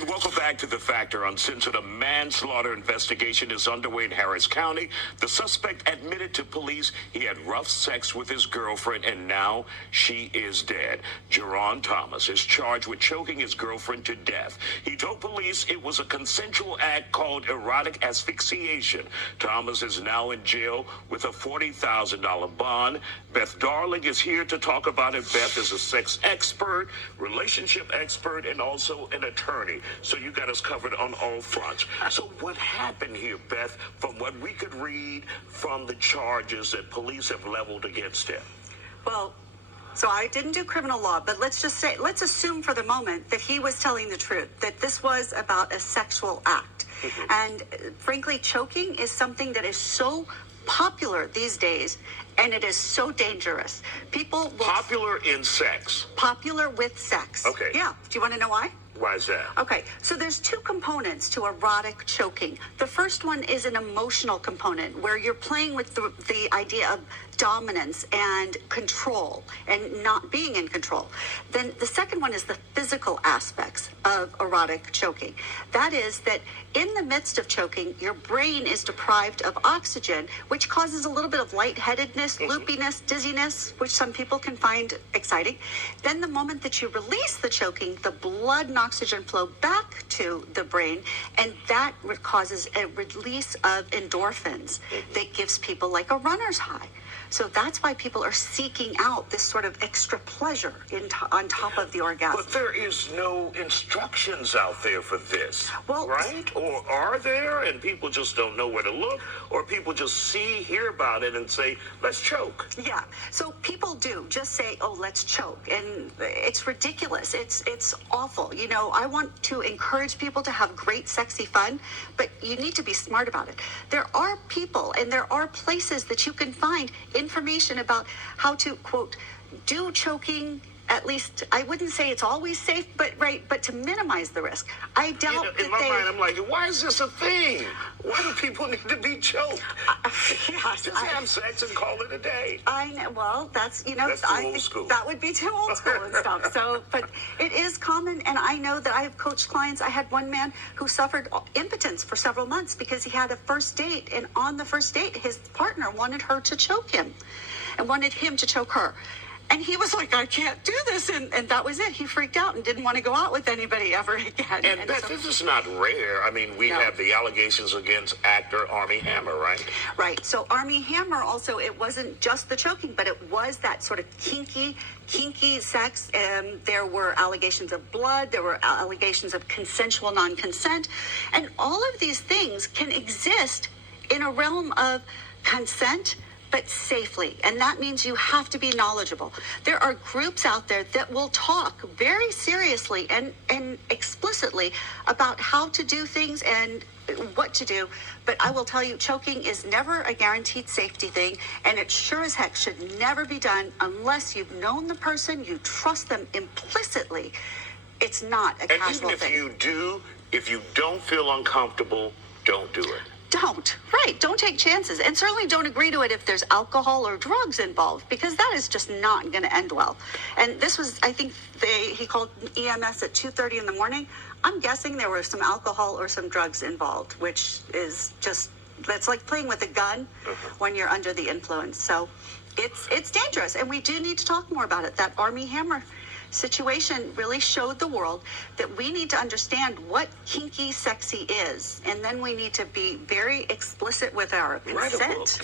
And welcome back to The Factor. Uncensored, a manslaughter investigation is underway in Harris County. The suspect admitted to police he had rough sex with his girlfriend, and now she is dead. Jerron Thomas is charged with choking his girlfriend to death. He told police it was a consensual act called erotic asphyxiation. Thomas is now in jail with a $40,000 bond. Beth Darling is here to talk about it. Beth is a sex expert, relationship expert, and also an attorney. So you got us covered on all fronts. So what happened here, Beth, from what we could read from the charges that police have leveled against him? Well, so I didn't do criminal law, but let's assume for the moment that he was telling the truth, that this was about a sexual act. And frankly, choking is something that is so popular these days, and it is so dangerous. People will Popular in sex. Popular with sex. Okay. Yeah. Do you want to know why? Why is that? Okay, so there's two components to erotic choking. The first one is an emotional component where you're playing with the idea of dominance and control and not being in control. Then the second one is the physical aspects of erotic choking. That is that in the midst of choking, your brain is deprived of oxygen, which causes a little bit of lightheadedness, loopiness, dizziness, which some people can find exciting. Then the moment that you release the choking, the blood and oxygen flow back to the brain, and that causes a release of endorphins that gives people like a runner's high. So that's why people are seeking out this sort of extra pleasure on top of the orgasm. But there is no instructions out there for this, well, right? Or are there, and people just don't know where to look, or people just hear about it and say, let's choke? Yeah, so people do just say, oh, let's choke, and it's ridiculous. It's awful. You know, I want to encourage people to have great, sexy fun, but you need to be smart about it. There are people and there are places that you can find information about how to, quote, do choking. At least I wouldn't say it's always safe, but to minimize the risk. I doubt that in my mind, I'm like, why is this a thing? Why do people need to be choked? Just have sex and call it a day. I know. Well, that's too I old think school. That would be too old school and stuff. So, but it is common, and I know that I have coached clients. I had one man who suffered impotence for several months because he had a first date, and on the first date, his partner wanted her to choke him, and wanted him to choke her. And he was like, I can't do this. And that was it. He freaked out and didn't want to go out with anybody ever again. And Beth, this is not rare. I mean, we have the allegations against actor Armie Hammer, right? Right. So Armie Hammer also, it wasn't just the choking, but it was that sort of kinky sex. There were allegations of blood. There were allegations of consensual non-consent. And all of these things can exist in a realm of consent, but safely. And that means you have to be knowledgeable. There are groups out there that will talk very seriously and explicitly about how to do things and what to do. But I will tell you, choking is never a guaranteed safety thing, and it sure as heck should never be done unless you've known the person, you trust them implicitly. It's not a casual thing. And even if you don't feel uncomfortable, don't do it. Don't take chances, and certainly don't agree to it if there's alcohol or drugs involved, because that is just not going to end well. And this was, I think he called EMS at 2:30 in the morning. I'm guessing there were some alcohol or some drugs involved, which is just, that's like playing with a gun when you're under the influence. So it's dangerous, and we do need to talk more about it. That Armie Hammer situation really showed the world that we need to understand what kinky sexy is, and then we need to be very explicit with our consent.